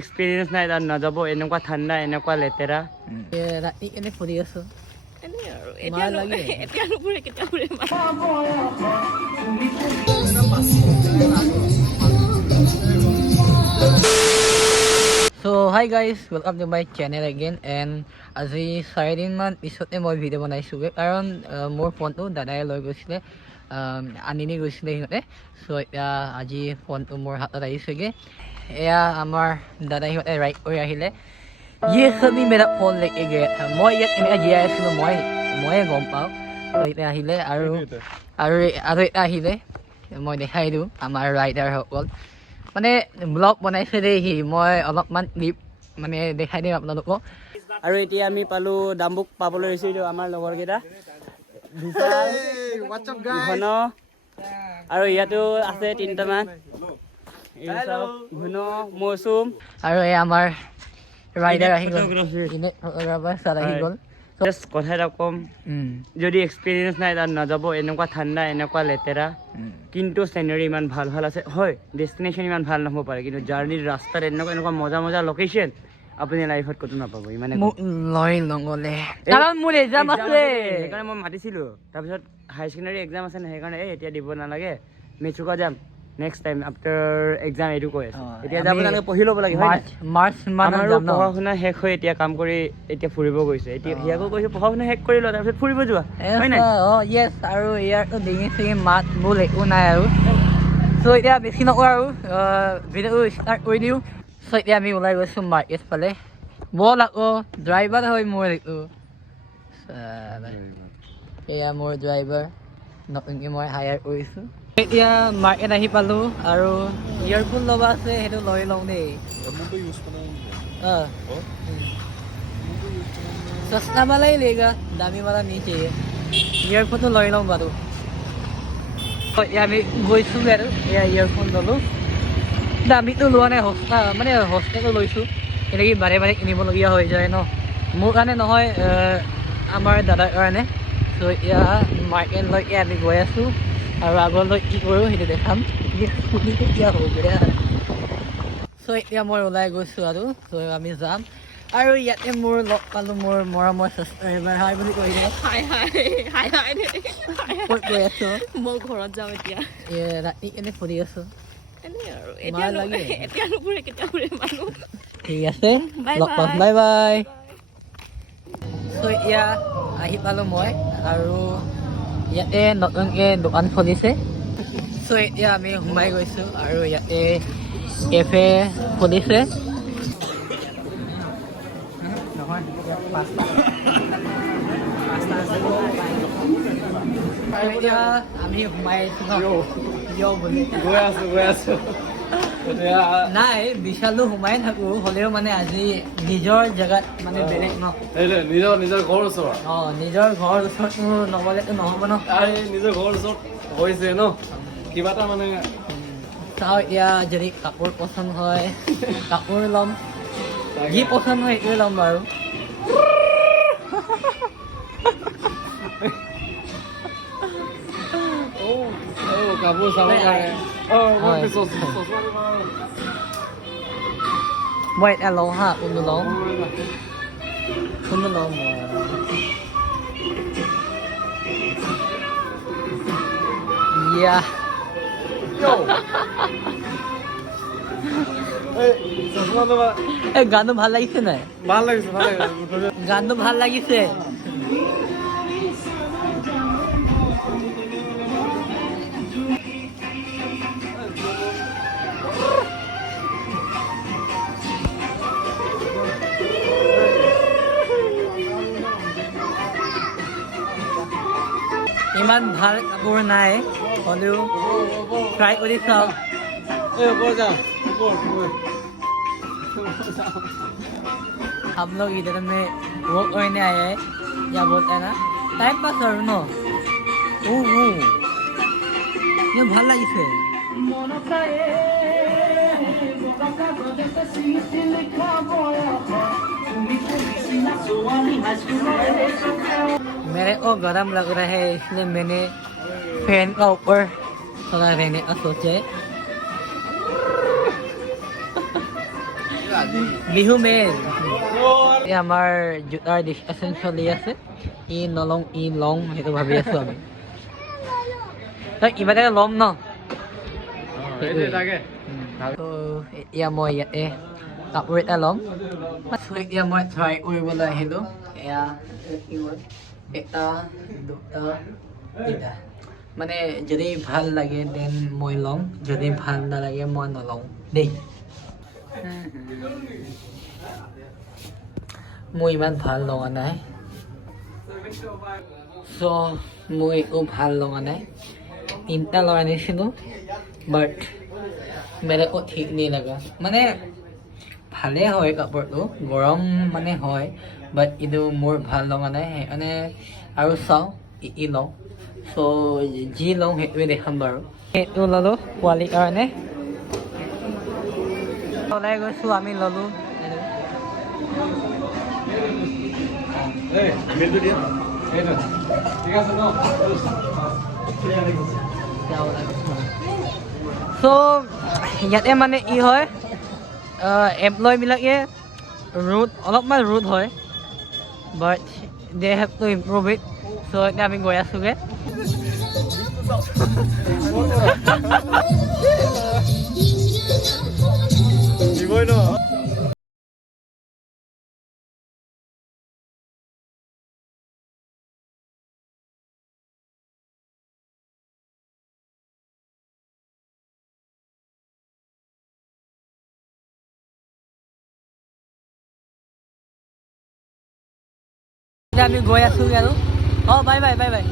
experience নাই তাত নাযাব এনেকুৱা ঠাণ্ডা এনেকুৱা লেতেৰা ৰাতি এনে ফুৰি আছো So hi guys, welcome to my channel again and আজি 4 দিন মান পিছতে মই ভিডিঅ' বনাইছোঁ কাৰণ মোৰ ফোনটো দাদাই লৈ গৈছিলে আনিনি গৈছিলে সিহঁতে চ' এতিয়া আজি ফোনটো মোৰ হাতত আহিছেগৈ এয়া আমাৰ দাদাই সিহঁতে ৰাইড কৰি আহিলে ये सभी मेरा फोन लेके गया था মই ইয়াত এনেকৈ জীয়াই আছিলোঁ ময়ে গম পাওঁ এতিয়া আহিলে আৰু এতিয়া আহিলে মই দেখাই দিওঁ আমাৰ ৰাইডাৰসকল মানে ব্লগ বনাইছে দেই সি মই অলপমান ক্লিপ মানে দেখাই দিম আপোনালোকক আৰু এতিয়া আমি পালোঁ ডাম্বুক পাবলৈ লৈছিলোঁ আমাৰ লগৰকেইটা ঘন আৰু ইয়াতো আছে তিনিটামান ঘন মৌচুম আৰু এই আমাৰ ৰাইডাৰ আহি গ'ল কথা এটা ক'ম যদি এক্সপিৰিয়েঞ্চ নাই তাত নাযাব এনেকুৱা ঠাণ্ডা এনেকুৱা লেতেৰা কিন্তু চিনেৰী ইমান ভাল ভাল আছে হয় ডেষ্টিনেশ্যন ইমান ভাল নহ'ব পাৰে কিন্তু জাৰ্ণিৰ ৰাস্তাত এনেকুৱা মজা মজা লোকেশ্যন আপুনি লাইফত ক'তো নাপাব ইমানে লৈ নগ'লে কাৰণ মোৰ এক্সাম আছে সেইকাৰণে মই মাতিছিলোঁ তাৰপিছত হাই ছেকেণ্ডাৰী এক্সাম আছে সেইকাৰণে এতিয়া দিব নালাগে মেচুকা যাম নেক্সট টাইম আফটাৰ এক্সাম এইটো কৈ আছে এতিয়া যাব নালাগে পঢ়ি ল'ব লাগে আমাৰো পঢ়া শুনা শেষ হৈ এতিয়া কাম কৰি এতিয়া ফুৰিব গৈছে এতিয়া সিয়াকো কৈছে পঢ়া শুনা শেষ কৰি লোৱা তাৰপিছত ফুৰিব যোৱা হয় নাই য়েছ আৰু ইয়াৰতো ডিঙি চিঙি মাত বোল একো নাই আৰু চ' এতিয়া বেছি নকওঁ আৰু ভিডিঅ'টো ষ্টাৰ্ট কৰি দিওঁ চ' এতিয়া আমি ওলাই গৈছোঁ মাৰ্কেট ফালে ব'ল আকৌ ড্ৰাইভাৰ হয় মোৰ এইটো এয়া মোৰ ড্ৰাইভাৰ নতুনকৈ মই হায়াৰ কৰিছোঁ এতিয়া মাৰ্কেট আহি পালোঁ আৰু ইয়েৰফোন ল'বা আছে সেইটো লৈ লওঁ দেই सस्ता वाला ही लेगा दामी वाला नहीं चाहिए इयरफोन तो লৈ লওঁ বাৰু আমি গৈছোঁ আৰু এয়া ইয়েৰফোন ল'লোঁ দামীটো লোৱা নাই সস্তা মানে সস্তাটো লৈছোঁ এনেকৈ বাৰে বাৰে কিনিবলগীয়া হৈ যায় ন মোৰ কাৰণে নহয় আমাৰ দাদাৰ কাৰণে চ' এতিয়া মাৰ্কেটলৈকে আমি গৈ আছোঁ আৰু আগলৈ কি কৰোঁ সেইটো দেখাম কেতিয়া হ'ব বেয়া চ' এতিয়া মই ওলাই গৈছোঁ আৰু চ' আমি যাম আৰু ইয়াতে মোৰ লগ পালোঁ মোৰ মৰমৰ ছাবস্ক্ৰাইবাৰ হাই বুলি কৈ দিয়ে ক'ত গৈ আছোঁ মই ঘৰত যাম এতিয়া ৰাতি এনে ফুৰি আছোঁ ঠিক আছে লগ পাম বাই বাই চ' এতিয়া আহি পালোঁ মই আৰু ইয়াতে নতুনকৈ দোকান খুলিছে চ' এতিয়া আমি সোমাই গৈছোঁ আৰু ইয়াতে কেফে খুলিছে আমি সোমাই আছোঁ নাই বিশালো সোমাই থাকোঁ হ'লেও মানে আজি নিজৰ জেগাত মানে বেলেগ ন নিজৰ ঘৰ ওচৰত নিজৰ ঘৰ ওচৰত নগ'লেতো নহ'ব ন নিজৰ ঘৰ ওচৰত হৈছে ন কিবা এটা মানে চাওঁ এতিয়া যদি কাপোৰ পচন্দ হয় কাপোৰ ল'ম যি পচন্দ হয় সেইটোৱে ল'ম বাৰু কাপোৰ চাব মই এতিয়া লওঁ হা কোনটো লওঁ মই ইয়া গানটো ভাল লাগিছে নাই গানটো ভাল লাগিছে ইমান ভাল কাপোৰ নাই হ'লেও ট্ৰাই কৰি চাওঁ हम लोग इधर में वर्क करने आए हैं क्या बोलते हैं ना टाइम पास और नो ये ভাল লাগিছে मेरे को गरम लग रहा है इसलिए मैंने फैन का ऊपर थोड़ा रहने का सोचा है বিহু মেন এই আমাৰ জোতাৰ ডিছকাশ্যন চলি আছে ই নলং ই লং সেইটো ভাবি আছো আমি তই কিবা এটা ল'ম ন এতিয়া মই ইয়াতে কাপোৰ এটা ল'ম এতিয়া মই ট্ৰাই কৰিবলৈ আহিলোঁ এয়া এটা দুটা তিনিটা মানে যদি ভাল লাগে দেন মই ল'ম যদি ভাল নালাগে মই নলওঁ দেই মই ইমান ভাল লগা নাই চ' মই একো ভাল লগা নাই তিনিটা লগাই আনিছিলোঁ বাট মেৰে কো ঠিক নাই লগা মানে ভালে হয় কাপোৰটো গৰম মানে হয় বাট এইটো মোৰ ভাল লগা নাই সেইকাৰণে আৰু চাওঁ ই লওঁ চ' যি লওঁ সেইটোৱে দেখাম বাৰু সেইটো ল'লোঁ পোৱালিৰ কাৰণে ওলাই গৈছোঁ আমি ল'লোঁ চ' ইয়াতে মানে ই হয় এমপ্লয়বিলাকে অলপমান ৰুড হয় but they have to improve it so' এতিয়া আমি গৈ আছোঁগৈ এতিয়া আমি গৈ আছোঁগৈ আৰু বাই বাই